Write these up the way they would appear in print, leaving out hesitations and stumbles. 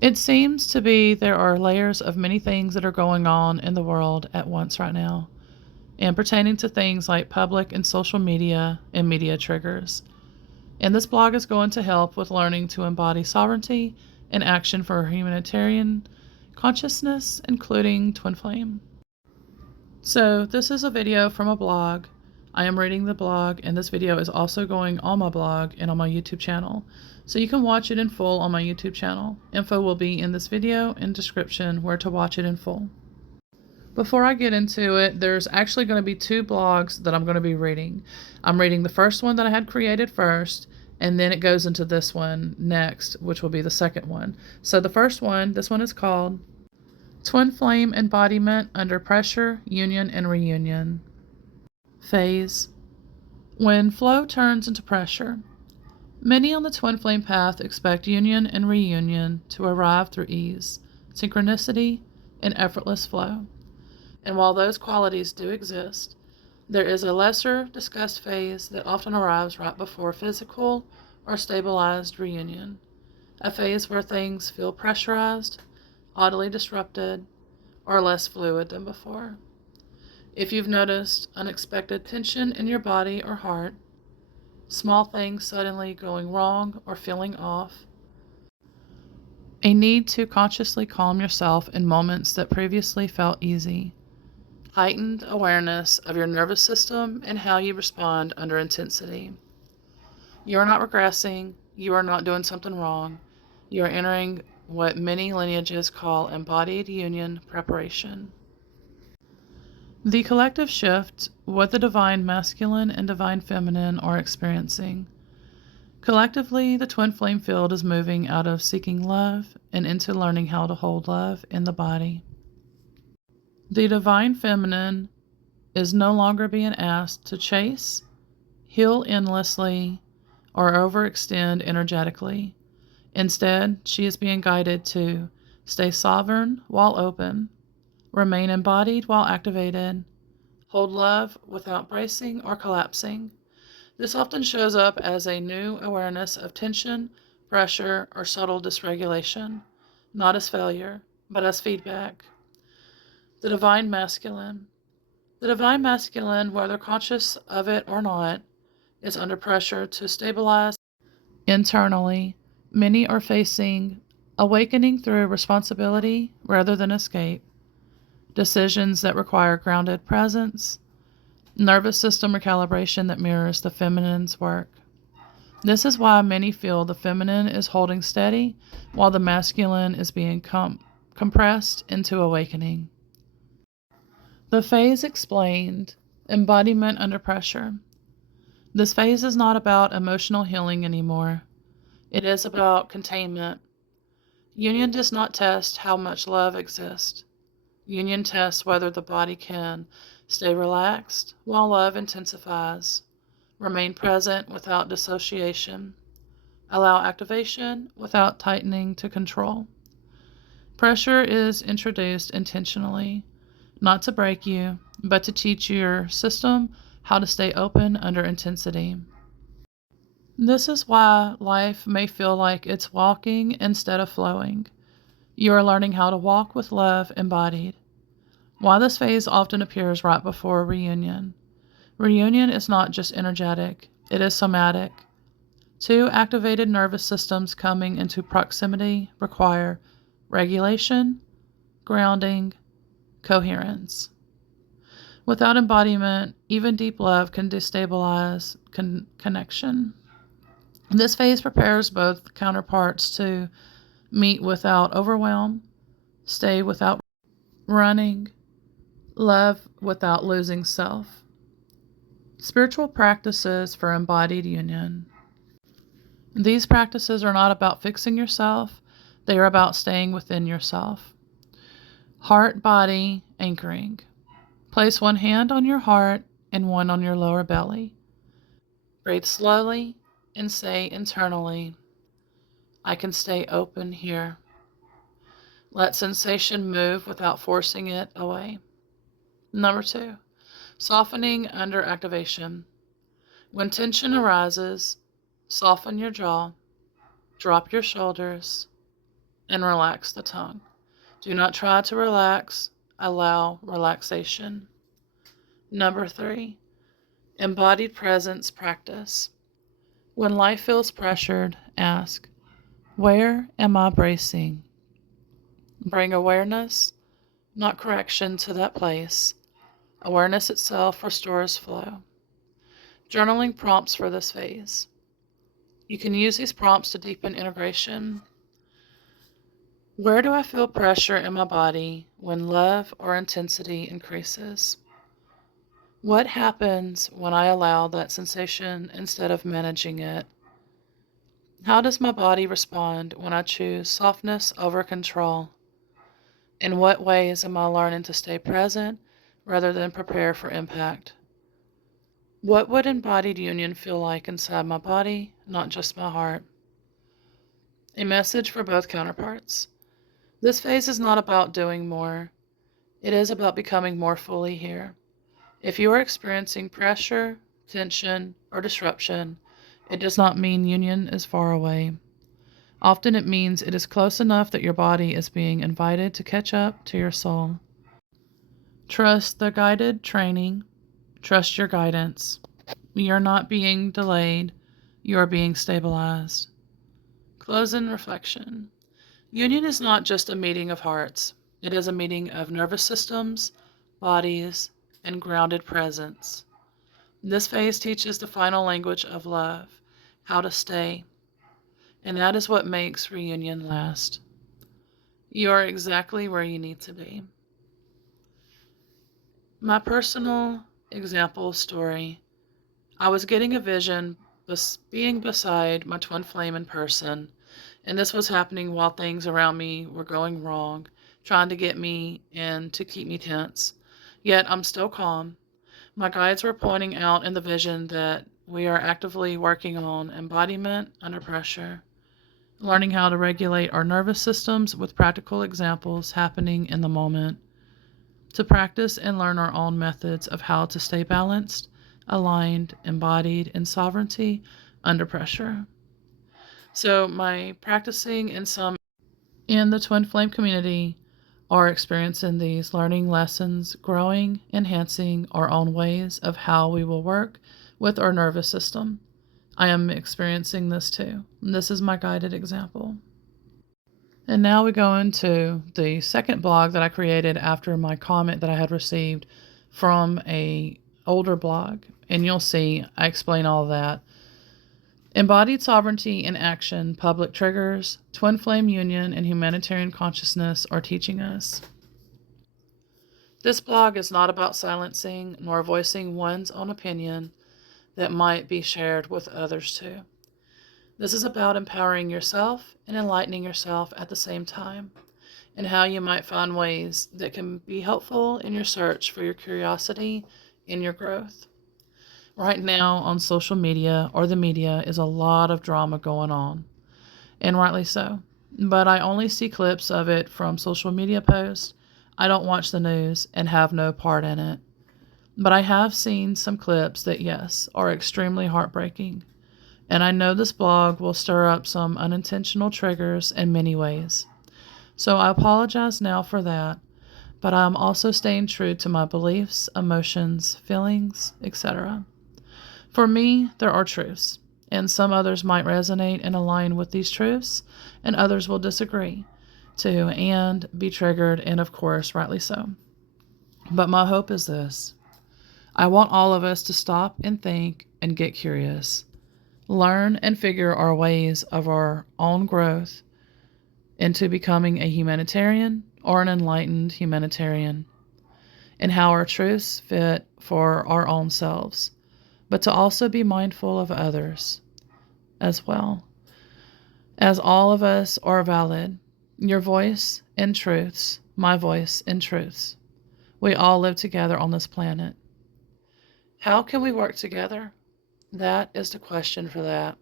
It seems to be there are layers of many things that are going on in the world at once right now, and pertaining to things like public and social media and media triggers. And this blog is going to help with learning to embody sovereignty and action for humanitarian consciousness, including twin flame. So, this is a video from a blog. I am reading the blog, and this video is also going on my blog and on my YouTube channel. So, you can watch it in full on my YouTube channel. Info will be in this video and description where to watch it in full. Before I get into it, there's actually going to be two blogs that I'm going to be reading. I'm reading the first one that I had created first, and then it goes into this one next, which will be the second one. So, the first one, this one is called Twin Flame Embodiment Under Pressure, Union and Reunion. Phase. When flow turns into pressure. Many on the twin flame path expect union and reunion to arrive through ease, synchronicity, and effortless flow. And while those qualities do exist, there is a lesser discussed phase that often arrives right before physical or stabilized reunion, a phase where things feel pressurized, oddly disrupted, or less fluid than before. If you've noticed unexpected tension in your body or heart, small things suddenly going wrong or feeling off, a need to consciously calm yourself in moments that previously felt easy, heightened awareness of your nervous system and how you respond under intensity. You are not regressing, you are not doing something wrong, you are entering what many lineages call embodied union preparation. The collective shift, what the divine masculine and divine feminine are experiencing. Collectively, the twin flame field is moving out of seeking love and into learning how to hold love in the body. The divine feminine is no longer being asked to chase, heal endlessly, or overextend energetically. Instead, she is being guided to stay sovereign while open, remain embodied while activated, hold love without bracing or collapsing. This often shows up as a new awareness of tension, pressure, or subtle dysregulation, not as failure, but as feedback. The divine masculine. The divine masculine, whether conscious of it or not, is under pressure to stabilize internally. Many are facing awakening through responsibility rather than escape, decisions that require grounded presence, nervous system recalibration that mirrors the feminine's work. This is why many feel the feminine is holding steady while the masculine is being compressed into awakening. The phase explained, embodiment under pressure. This phase is not about emotional healing anymore. It is about containment. Union does not test how much love exists. Union tests whether the body can stay relaxed while love intensifies, remain present without dissociation, allow activation without tightening to control. Pressure is introduced intentionally, not to break you, but to teach your system how to stay open under intensity. This is why life may feel like it's walking instead of flowing. You are learning how to walk with love embodied. Why this phase often appears right before reunion. Reunion is not just energetic, it is somatic. Two activated nervous systems coming into proximity require regulation, grounding, coherence. Without embodiment, even deep love can destabilize connection. This phase prepares both counterparts to meet without overwhelm, stay without running, love without losing self. Spiritual practices for embodied union. These practices are not about fixing yourself, they are about staying within yourself. Heart, body, anchoring. Place one hand on your heart and one on your lower belly. Breathe slowly and say internally, I can stay open here. Let sensation move without forcing it away. Number 2, softening under activation. When tension arises, soften your jaw, drop your shoulders, and relax the tongue. Do not try to relax, allow relaxation. Number 3, embodied presence practice. When life feels pressured, ask, where am I bracing? Bring awareness, not correction, to that place. Awareness itself restores flow. Journaling prompts for this phase. You can use these prompts to deepen integration. Where do I feel pressure in my body when love or intensity increases? What happens when I allow that sensation instead of managing it? How does my body respond when I choose softness over control? In what ways am I learning to stay present rather than prepare for impact? What would embodied union feel like inside my body, not just my heart? A message for both counterparts. This phase is not about doing more. It is about becoming more fully here. If you are experiencing pressure, tension, or disruption, it does not mean union is far away. Often it means it is close enough that your body is being invited to catch up to your soul. Trust the guided training. Trust your guidance. You're not being delayed. You are being stabilized. Close in reflection. Union is not just a meeting of hearts. It is a meeting of nervous systems, bodies, and grounded presence. This phase teaches the final language of love, how to stay, and that is what makes reunion last. You are exactly where you need to be. My personal example story. I was getting a vision being beside my twin flame in person, and this was happening while things around me were going wrong, trying to get me in to keep me tense. Yet I'm still calm. My guides were pointing out in the vision that we are actively working on embodiment under pressure, learning how to regulate our nervous systems with practical examples happening in the moment, to practice and learn our own methods of how to stay balanced, aligned, embodied in sovereignty under pressure. So, my practicing in some in the twin flame community are experiencing these learning lessons, growing, enhancing our own ways of how we will work with our nervous system. I am experiencing this too. This is my guided example. And now we go into the second blog that I created after my comment that I had received from a older blog. And you'll see I explain all of that. Embodied sovereignty in action, public triggers, twin flame union, and humanitarian consciousness are teaching us. This blog is not about silencing nor voicing one's own opinion that might be shared with others too. This is about empowering yourself and enlightening yourself at the same time, and how you might find ways that can be helpful in your search for your curiosity and your growth. Right now on social media or the media is a lot of drama going on, and rightly so. But I only see clips of it from social media posts. I don't watch the news and have no part in it. But I have seen some clips that, yes, are extremely heartbreaking. And I know this blog will stir up some unintentional triggers in many ways. So I apologize now for that, but I'm also staying true to my beliefs, emotions, feelings, etc. For me, there are truths, and some others might resonate and align with these truths, and others will disagree too and be triggered, and of course, rightly so. But my hope is this. I want all of us to stop and think and get curious. Learn and figure our ways of our own growth into becoming a humanitarian or an enlightened humanitarian, and how our truths fit for our own selves, but to also be mindful of others as well, as all of us are valid. Your voice and truths, my voice and truths. We all live together on this planet. How can we work together? That is the question for that.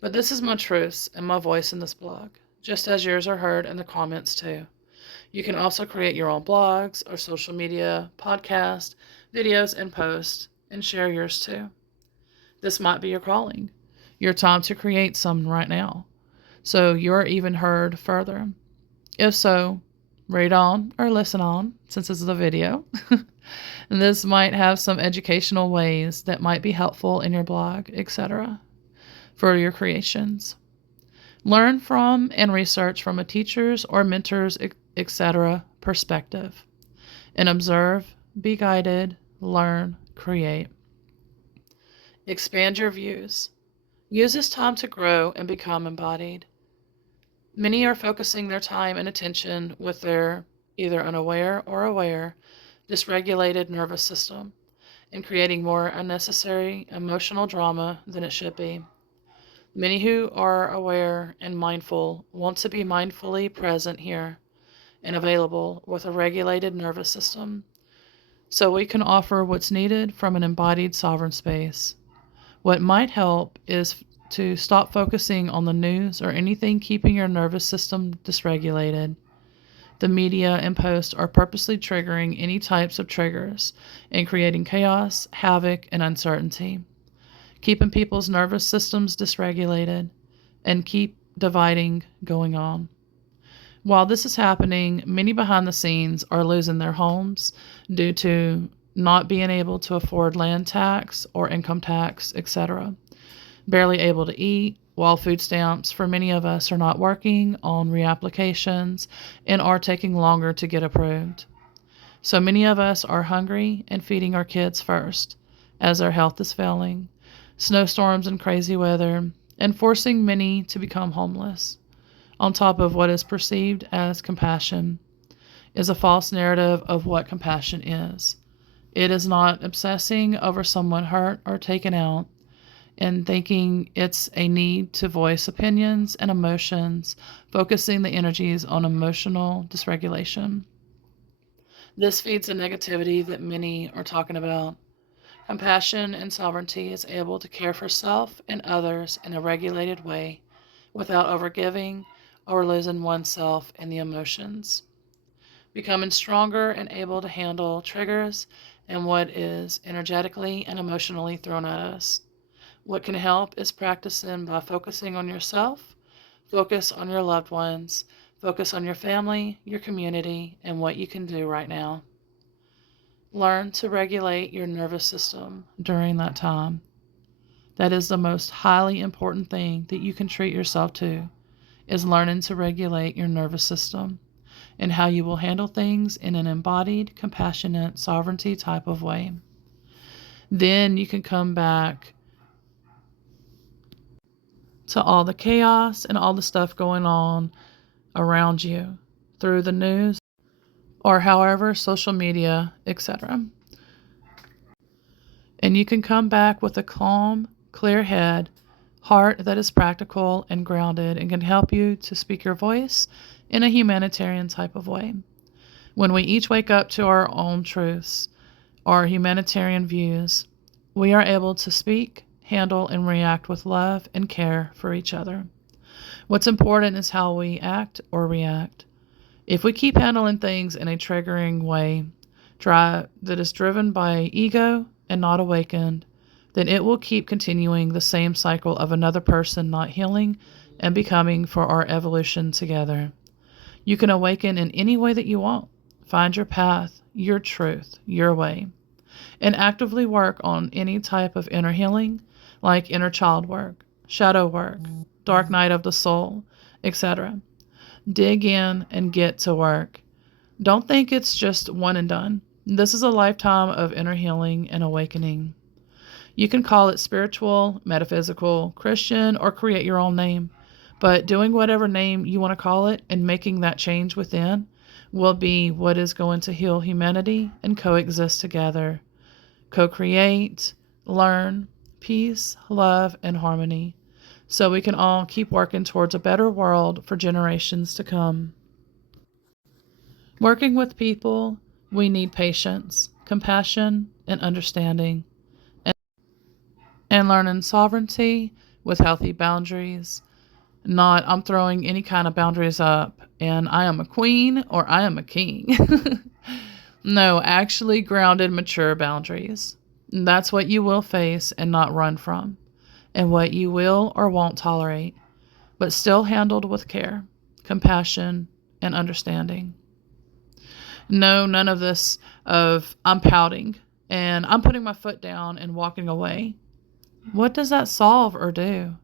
But this is my truths and my voice in this blog, just as yours are heard in the comments too. You can also create your own blogs or social media, podcasts, videos, and posts, and share yours too. This might be your calling, your time to create some right now. so you're even heard further. If so, read on or listen on, since this is a video. And this might have some educational ways that might be helpful in your blog, etc., for your creations. Learn from and research from a teacher's or mentor's, etc. perspective. And observe, be guided, learn, create. Expand your views. Use this time to grow and become embodied. Many are focusing their time and attention with their either unaware or aware dysregulated nervous system and creating more unnecessary emotional drama than it should be. Many who are aware and mindful want to be mindfully present here and available with a regulated nervous system, so we can offer what's needed from an embodied sovereign space. What might help is to stop focusing on the news or anything keeping your nervous system dysregulated. The media and posts are purposely triggering any types of triggers and creating chaos, havoc, and uncertainty, keeping people's nervous systems dysregulated and keep dividing going on. While this is happening, many behind the scenes are losing their homes due to not being able to afford land tax or income tax, etc., barely able to eat, while food stamps for many of us are not working on reapplications and are taking longer to get approved. So many of us are hungry and feeding our kids first, as our health is failing, snowstorms and crazy weather, and forcing many to become homeless. On top of what is perceived as compassion is a false narrative of what compassion is. It is not obsessing over someone hurt or taken out and thinking it's a need to voice opinions and emotions, focusing the energies on emotional dysregulation. This feeds the negativity that many are talking about. Compassion and sovereignty is able to care for self and others in a regulated way without overgiving or losing oneself in the emotions. Becoming stronger and able to handle triggers and what is energetically and emotionally thrown at us. What can help is practicing by focusing on yourself, focus on your loved ones, focus on your family, your community, and what you can do right now. Learn to regulate your nervous system during that time. That is the most highly important thing that you can treat yourself to, is learning to regulate your nervous system and how you will handle things in an embodied, compassionate, sovereignty type of way. Then you can come back to all the chaos and all the stuff going on around you through the news or however social media, etc. And you can come back with a calm, clear head, heart that is practical and grounded and can help you to speak your voice in a humanitarian type of way. When we each wake up to our own truths, our humanitarian views, we are able to speak, handle, and react with love and care for each other. What's important is how we act or react. If we keep handling things in a triggering way, that is driven by ego and not awakened, then it will keep continuing the same cycle of another person not healing and becoming for our evolution together. You can awaken in any way that you want. Find your path, your truth, your way, and actively work on any type of inner healing, like inner child work, shadow work, dark night of the soul, etc. Dig in and get to work. Don't think it's just one and done. This is a lifetime of inner healing and awakening. You can call it spiritual, metaphysical, Christian, or create your own name. But doing whatever name you want to call it and making that change within will be what is going to heal humanity and coexist together. Co-create, learn, peace, love, and harmony, so we can all keep working towards a better world for generations to come. Working with people, we need patience, compassion, and understanding, and learning sovereignty with healthy boundaries. Not, I'm throwing any kind of boundaries up and I am a queen or I am a king. No, actually grounded, mature boundaries. That's what you will face and not run from, and what you will or won't tolerate. but still handled with care, compassion, and understanding. No, none of this of I'm pouting and I'm putting my foot down and walking away. What does that solve or do?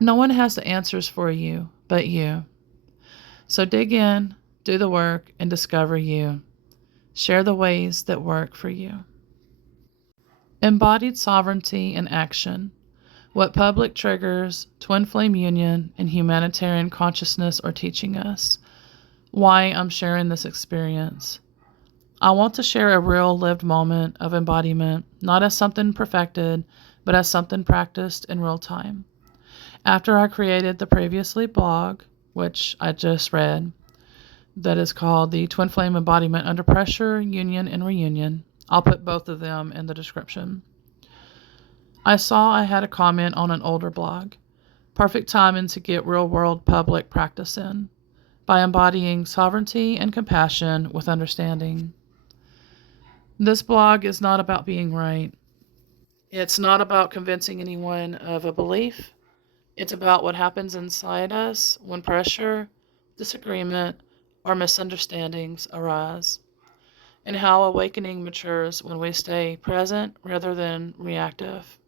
No one has the answers for you but you. So dig in, do the work, and discover you. Share the ways that work for you. Embodied sovereignty in action. What public triggers, twin flame union, and humanitarian consciousness are teaching us. Why I'm sharing this experience. I want to share a real lived moment of embodiment, not as something perfected, but as something practiced in real time. After I created the previously blog, which I just read, that is called the Twin Flame Embodiment Under Pressure, Union, and Reunion. I'll put both of them in the description. I saw I had a comment on an older blog. Perfect timing to get real world public practice in by embodying sovereignty and compassion with understanding. This blog is not about being right. It's not about convincing anyone of a belief. It's about what happens inside us when pressure, disagreement, or misunderstandings arise, and how awakening matures when we stay present rather than reactive.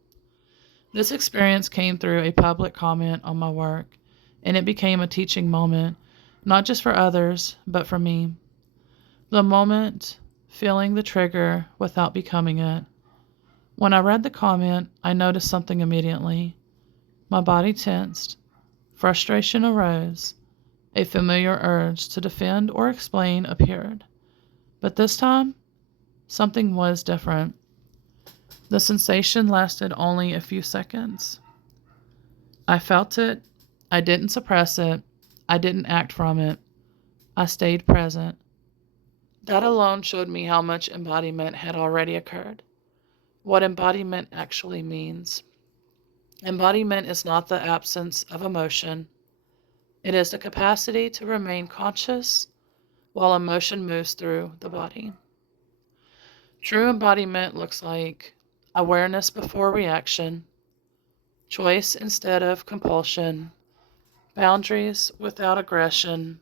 This experience came through a public comment on my work, and it became a teaching moment, not just for others, but for me. The moment, feeling the trigger without becoming it. When I read the comment, I noticed something immediately. My body tensed, frustration arose, a familiar urge to defend or explain appeared. But this time, something was different. The sensation lasted only a few seconds. I felt it. I didn't suppress it. I didn't act from it. I stayed present. That alone showed me how much embodiment had already occurred. What embodiment actually means. Embodiment is not the absence of emotion. It is the capacity to remain conscious while emotion moves through the body. True embodiment looks like awareness before reaction, choice instead of compulsion, boundaries without aggression,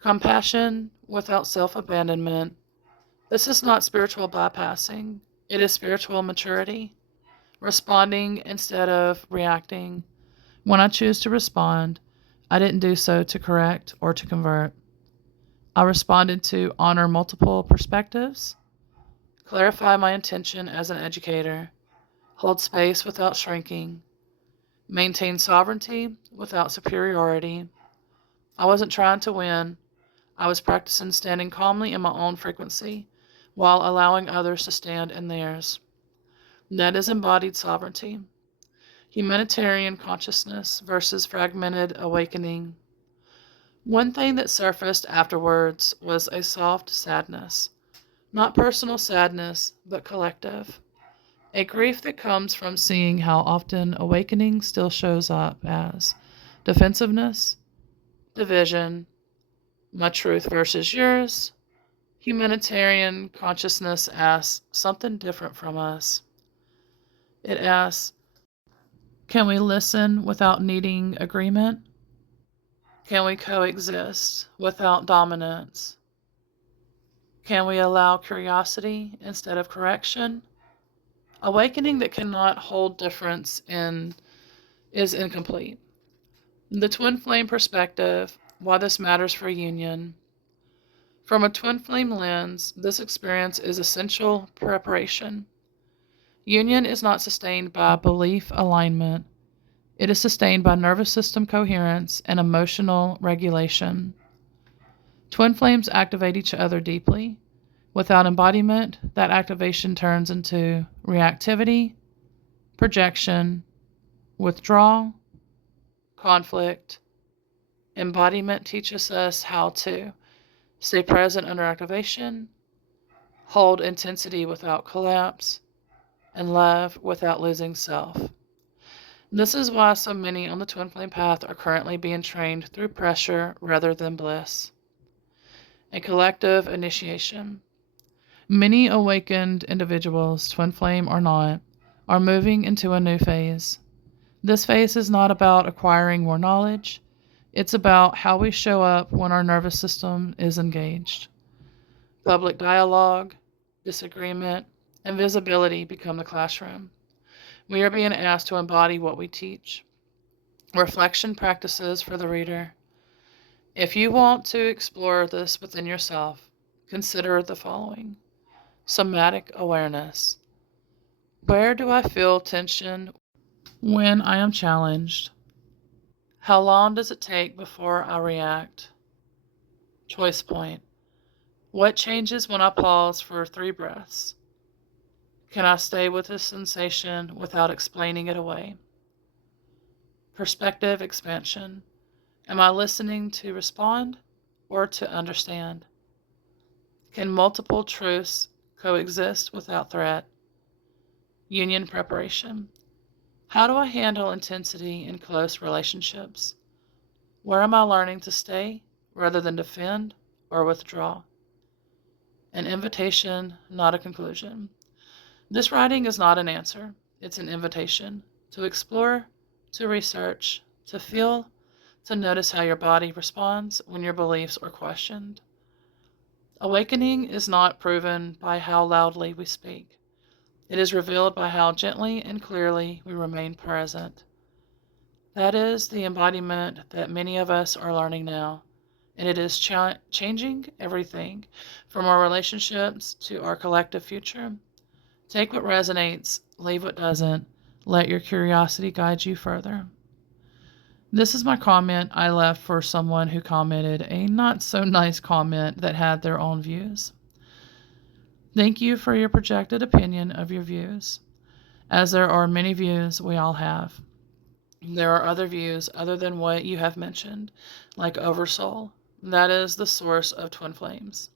compassion without self-abandonment. This is not spiritual bypassing. It is spiritual maturity, responding instead of reacting. When I choose to respond, I didn't do so to correct or to convert. I responded to honor multiple perspectives, clarify my intention as an educator, hold space without shrinking, maintain sovereignty without superiority. I wasn't trying to win. I was practicing standing calmly in my own frequency while allowing others to stand in theirs. That is embodied sovereignty. Humanitarian consciousness versus fragmented awakening. One thing that surfaced afterwards was a soft sadness. Not personal sadness, but collective. A grief that comes from seeing how often awakening still shows up as defensiveness, division, my truth versus yours. Humanitarian consciousness asks something different from us. It asks, can we listen without needing agreement? Can we coexist without dominance? Can we allow curiosity instead of correction? Awakening that cannot hold difference is incomplete. The twin flame perspective, why this matters for union. From a twin flame lens, this experience is essential preparation. Union is not sustained by belief alignment. It is sustained by nervous system coherence and emotional regulation. Twin flames activate each other deeply. Without embodiment, that activation turns into reactivity, projection, withdrawal, conflict. Embodiment teaches us how to stay present under activation, hold intensity without collapse, and love without losing self. This is why so many on the twin flame path are currently being trained through pressure rather than bliss. A collective initiation. Many awakened individuals, twin flame or not, are moving into a new phase. This phase is not about acquiring more knowledge, it's about how we show up when our nervous system is engaged. Public dialogue, disagreement, and visibility become the classroom. We are being asked to embody what we teach. Reflection practices for the reader. If you want to explore this within yourself, consider the following: somatic awareness. Where do I feel tension when I am challenged? How long does it take before I react? Choice point. What changes when I pause for 3 breaths? Can I stay with this sensation without explaining it away? Perspective expansion. Am I listening to respond or to understand? Can multiple truths coexist without threat? Union preparation. How do I handle intensity in close relationships? Where am I learning to stay rather than defend or withdraw? An invitation, not a conclusion. This writing is not an answer, it's an invitation to explore, to research, to feel, to notice how your body responds when your beliefs are questioned. Awakening is not proven by how loudly we speak. It is revealed by how gently and clearly we remain present. That is the embodiment that many of us are learning now, and it is changing everything from our relationships to our collective future. Take what resonates, leave what doesn't. Let your curiosity guide you further. This is my comment I left for someone who commented a not so nice comment that had their own views. Thank you for your projected opinion of your views, as there are many views we all have. There are other views other than what you have mentioned, like Oversoul. That is the source of twin flames.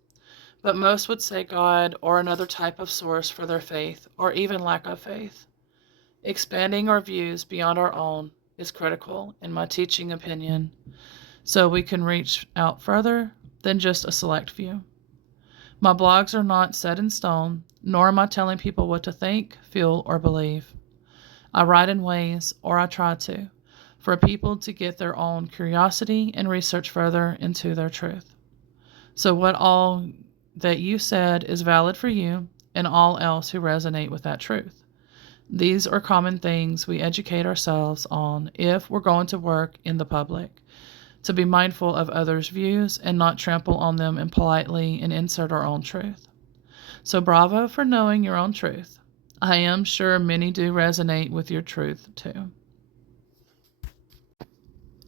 But most would say God or another type of source for their faith, or even lack of faith. Expanding our views beyond our own is critical, in my teaching opinion, so we can reach out further than just a select few. My blogs are not set in stone, nor am I telling people what to think, feel, or believe. I write in ways, or I try to, for people to get their own curiosity and research further into their truth. So what all that you said is valid for you and all else who resonate with that truth. These are common things we educate ourselves on if we're going to work in the public, to be mindful of others' views and not trample on them impolitely and insert our own truth. So bravo for knowing your own truth. I am sure many do resonate with your truth too.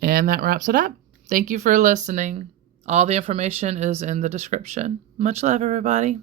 And that wraps it up. Thank you for listening. All the information is in the description. Much love, everybody.